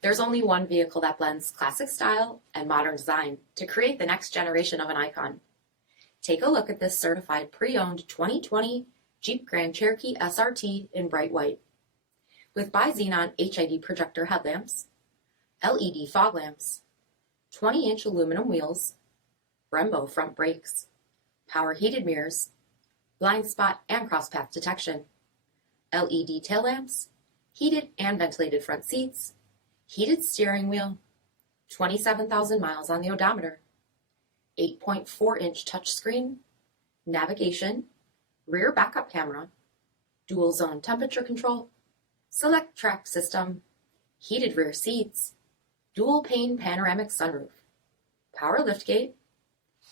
There's only one vehicle that blends classic style and modern design to create the next generation of an icon. Take a look at this certified pre-owned 2020 Jeep Grand Cherokee SRT in bright white. With bi-xenon HID projector headlamps, LED fog lamps, 20-inch aluminum wheels, BREMBO front brakes, power heated mirrors, blind spot and crosspath detection, LED tail lamps, heated and ventilated front seats, heated steering wheel, 27,000 miles on the odometer, 8.4-inch touchscreen, navigation, rear backup camera, dual zone temperature control, select track system, heated rear seats, DUAL-PANE panoramic sunroof, power liftgate,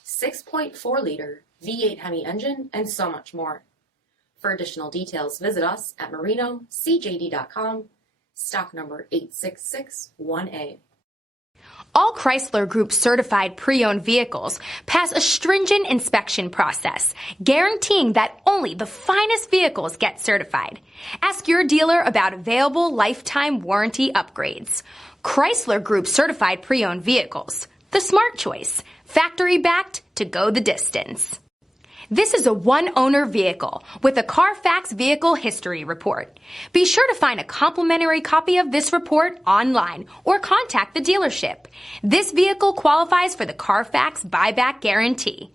6.4-liter V8 Hemi engine, and so much more. For additional details, visit us at marinocjd.com, stock number 8661A. All Chrysler Group certified pre-owned vehicles pass a stringent inspection process, guaranteeing that only the finest vehicles get certified. Ask your dealer about available lifetime warranty upgrades. Chrysler Group certified pre-owned vehicles, the smart choice, factory backed to go the distance. This is a one-owner vehicle with a CARFAX vehicle history report. Be sure to find a complimentary copy of this report online or contact the dealership. This vehicle qualifies for the CARFAX buyback guarantee.